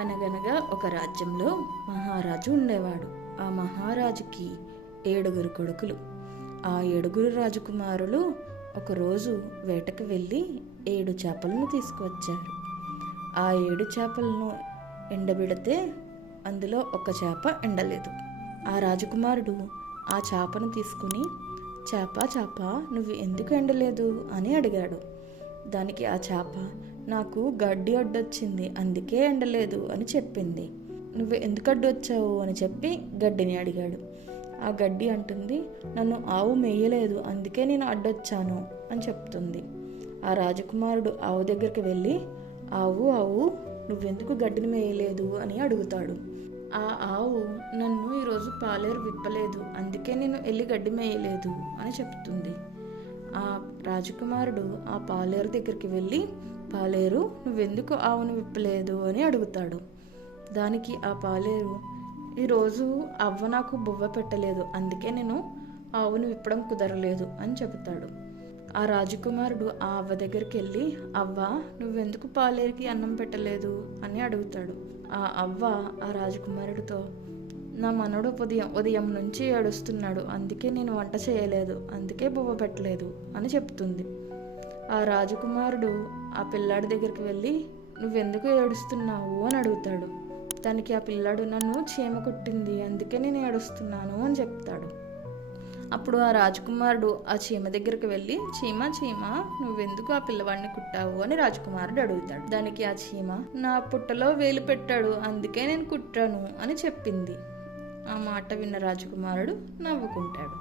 అనగనగా ఒక రాజ్యంలో మహారాజు ఉండేవాడు. ఆ మహారాజుకి 7 కొడుకులు. ఆ 7 రాజకుమారులు ఒకరోజు వేటకు వెళ్ళి 7 చేపలను తీసుకువచ్చారు. ఆ 7 చేపలను ఎండబెడితే అందులో ఒక చేప ఎండలేదు. ఆ రాజకుమారుడు ఆ చేపను తీసుకుని, చేప నువ్వు ఎందుకు ఎండలేదు అని అడిగాడు. దానికి ఆ చేప, నాకు గడ్డి అడ్డొచ్చింది, అందుకే ఎండలేదు అని చెప్పింది. నువ్వు ఎందుకు అడ్డొచ్చావు అని చెప్పి గడ్డిని అడిగాడు. ఆ గడ్డి అంటుంది, నన్ను ఆవు మేయలేదు, అందుకే నేను అడ్డొచ్చాను అని చెప్తుంది. ఆ రాజకుమారుడు ఆవు దగ్గరికి వెళ్ళి, ఆవు నువ్వెందుకు గడ్డిని మేయలేదు అని అడుగుతాడు. ఆ ఆవు, నన్ను ఈరోజు పాలేరు విప్పలేదు, అందుకే నేను వెళ్ళి గడ్డి మేయలేదు అని చెప్తుంది. ఆ రాజకుమారుడు ఆ పాలేరు దగ్గరికి వెళ్ళి, పాలేరు నువ్వెందుకు ఆవును విప్పలేదు అని అడుగుతాడు. దానికి ఆ పాలేరు, ఈరోజు అవ్వ నాకు బువ్వ పెట్టలేదు, అందుకే నేను ఆవును విప్పడం కుదరలేదు అని చెబుతాడు. ఆ రాజకుమారుడు ఆ అవ్వ దగ్గరికి వెళ్ళి, అవ్వ నువ్వెందుకు పాలేరుకి అన్నం పెట్టలేదు అని అడుగుతాడు. ఆ అవ్వ ఆ రాజకుమారుడితో, నా మనవడు ఉదయం నుంచి ఏడుస్తున్నాడు, అందుకే నేను వంట చేయలేదు, అందుకే బువ్వ పెట్టలేదు అని చెప్తుంది. ఆ రాజకుమారుడు ఆ పిల్లాడి దగ్గరికి వెళ్ళి, నువ్వెందుకు ఏడుస్తున్నావు అని అడుగుతాడు. దానికి ఆ పిల్లాడు, నన్ను చీమ కుట్టింది, అందుకే నేను ఏడుస్తున్నాను అని చెప్తాడు. అప్పుడు ఆ రాజకుమారుడు ఆ చీమ దగ్గరికి వెళ్ళి, చీమ నువ్వెందుకు ఆ పిల్లవాడిని కుట్టావు అని రాజకుమారుడు అడుగుతాడు. దానికి ఆ చీమ, నా పుట్టలో వేలు పెట్టాడు, అందుకే నేను కుట్టాను అని చెప్పింది. ఆ మాట విన్న రాజకుమారుడు నవ్వుకుంటాడు.